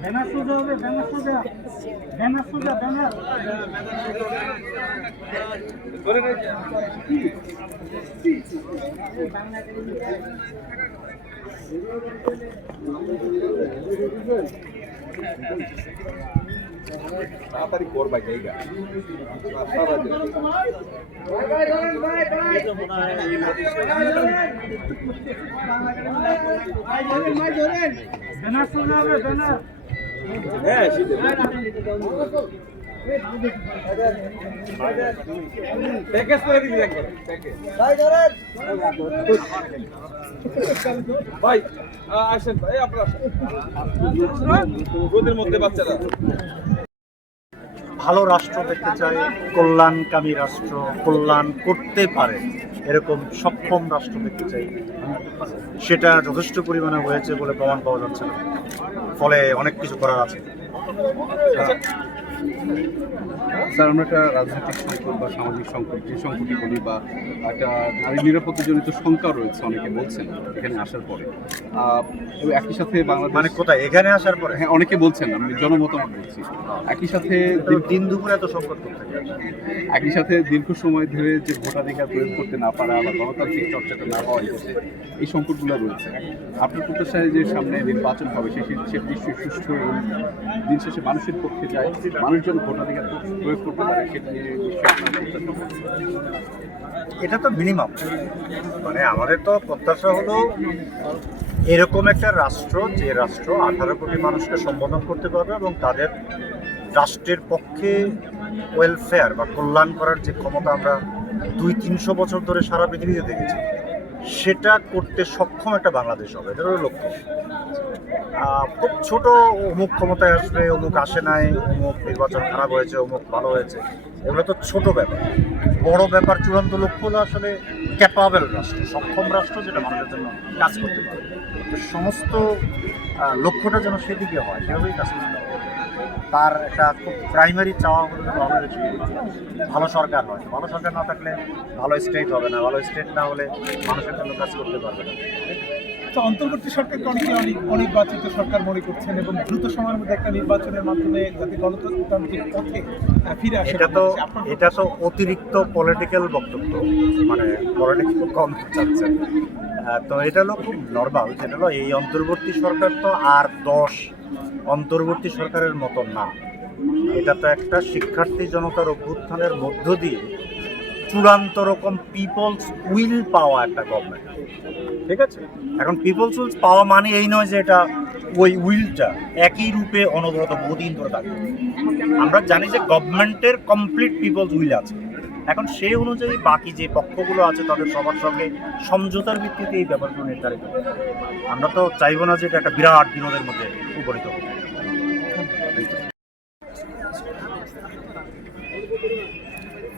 Banner সোজা হবে banner সোজা। ব্যানার সোজা ব্যানার। তাড়াতাড়ি করবা জায়গা। ব্যানার সোজা হবে ব্যানার। প্যাকেজ ভাই ভাই আপনারা মধ্যে বাচ্চারা ভালো রাষ্ট্র দেখতে চাই, কল্যাণকামী রাষ্ট্র কল্যাণ করতে পারে। এরকম সক্ষম রাষ্ট্র দেখতে চাই। সেটা যথেষ্ট পরিমাণে হয়েছে বলে প্রমাণ পাওয়া যাচ্ছে না। ফলে অনেক কিছু করার আছে। স্যার আমরা একটা রাজনৈতিক সংকট বা সামাজিক সংকট যে সংকটই বলি বা একটা নারী নিরাপত্তাজনিত শঙ্কা রয়েছে অনেকে বলছেন এখানে আসার পরে। একই সাথে বাংলাদেশ মানে কোথায়? এখানে আসার পরে? হ্যাঁ অনেকে বলছেন আমি জনমতামত বলছি। একই সাথে দীর্ঘ- দিন দুপুরে এত সংকট একই সাথে দীর্ঘ সময় ধরে যে ভোটাধিকার প্রয়োগ করতে না পারা বা গণতান্ত্রিক চর্চাটা না হওয়া হয়েছে এই সংকটগুলো রয়েছে। আপনার প্রত্যাশায় যে সামনে নির্বাচন হবে সেই সে নিশ্চয়ই সুষ্ঠু এবং দিন শেষে মানুষের পক্ষে যায় মানুষজন ভোটাধিকার প্রয়োগ করতে পারে সেটা নিয়ে এটা তো মিনিমাম মানে আমাদের তো প্রত্যাশা হলো এরকম একটা রাষ্ট্র, যে রাষ্ট্র আঠারো কোটি মানুষকে সম্বোধন করতে পারবে এবং তাদের রাষ্ট্রের পক্ষে ওয়েলফেয়ার বা কল্যাণ করার যে ক্ষমতা আমরা দুই তিনশো বছর ধরে সারা পৃথিবীতে দেখেছি, সেটা করতে সক্ষম একটা বাংলাদেশ হবে। এটার হলো লক্ষ্য। খুব ছোট অমুক ক্ষমতায় আসবে, অমুক আসে নাই, অমুক নির্বাচন খারাপ হয়েছে, অমুক ভালো হয়েছে। এগুলো তো ছোট ব্যাপার। বড় ব্যাপার চূড়ান্ত লক্ষ্য হলো আসলে ক্যাপাবেল রাষ্ট্র, সক্ষম রাষ্ট্র যেটা মানুষের জন্য কাজ করতে পারে। সমস্ত লক্ষ্যটা যেন সেদিকে হয়, সেভাবেই কাজ করতে হবে। তার একটা খুব প্রাইমারি চাওয়া হলো একটু ভালো সরকার হয়। ভালো সরকার না থাকলে ভালো স্টেট হবে না। ভালো স্টেট না হলে মানুষের জন্য কাজ করতে পারবে না। তো অন্তর্বর্তী সরকারকে অনেকে অনেক অনির্বাচিত সরকার মনে করছেন এবং দ্রুত সময়ের মধ্যে একটা নির্বাচনের মাধ্যমে যাতে গণতান্ত্রিক পথে ফিরে আসে এটা তো এটা তো অতিরিক্ত পলিটিক্যাল বক্তব্য মানে পলিটিক্যাল কম চাচ্ছেন তো এটা হলো খুব নর্মাল যেটা হলো এই অন্তর্বর্তী সরকার তো আর দশ অন্তর্বর্তী সরকারের মতো না। এটা তো একটা শিক্ষার্থী জনতার অভ্যুত্থানের মধ্য দিয়ে চূড়ান্ত রকম পিপলস উইল পাওয়া একটা গভর্নমেন্ট ঠিক আছে? এখন পিপলস উইল পাওয়া মানে এই নয় যে এটা ওই উইলটা একই রূপে অনবরত বহুদিন ধরে থাকবে আমরা জানি যে গভর্নমেন্টের কমপ্লিট পিপলস উইল আছে। এখন সেই অনুযায়ী বাকি যে পক্ষগুলো আছে তাদের সবার সঙ্গে সমঝোতার ভিত্তিতে এই ব্যাপারগুলো নির্ধারিত আমরা তো চাইব না যে এটা একটা বিরাট বিনোদের মধ্যে উপরিত হবে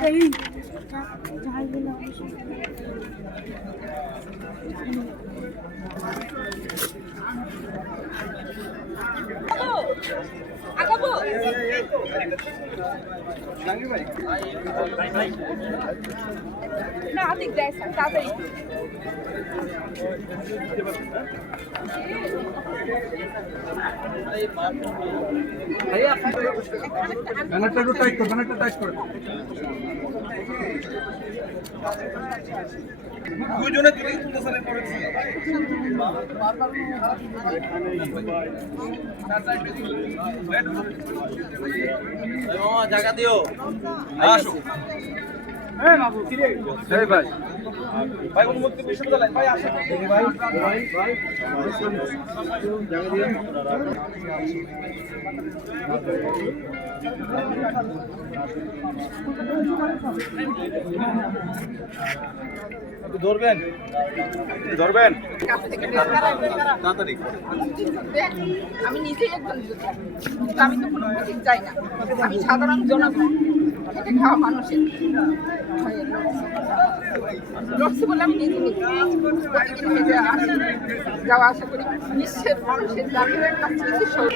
Hey, না দেয় স্যার তাড়াতাড়ি ব্যানারটা একটু টাইট করো ব্যানারটা টাইট করো। দুজনে দিলেই তুলতেছেন করেছি জায়গা দিও। আসো। ধরবেন? ধরবেন? তাড়াতাড়ি আমি নিজেই একজন আমি তো কোনো চাই না। আমি সাধারণ জনগণ। খেটে খাওয়া মানুষের লড়ছি। বলে আমি নিজে নিজে প্রতিদিন হেঁটে আসি যাওয়া আসা করি বিশ্বের মানুষের জাতির একটা স্মৃতিসৌধ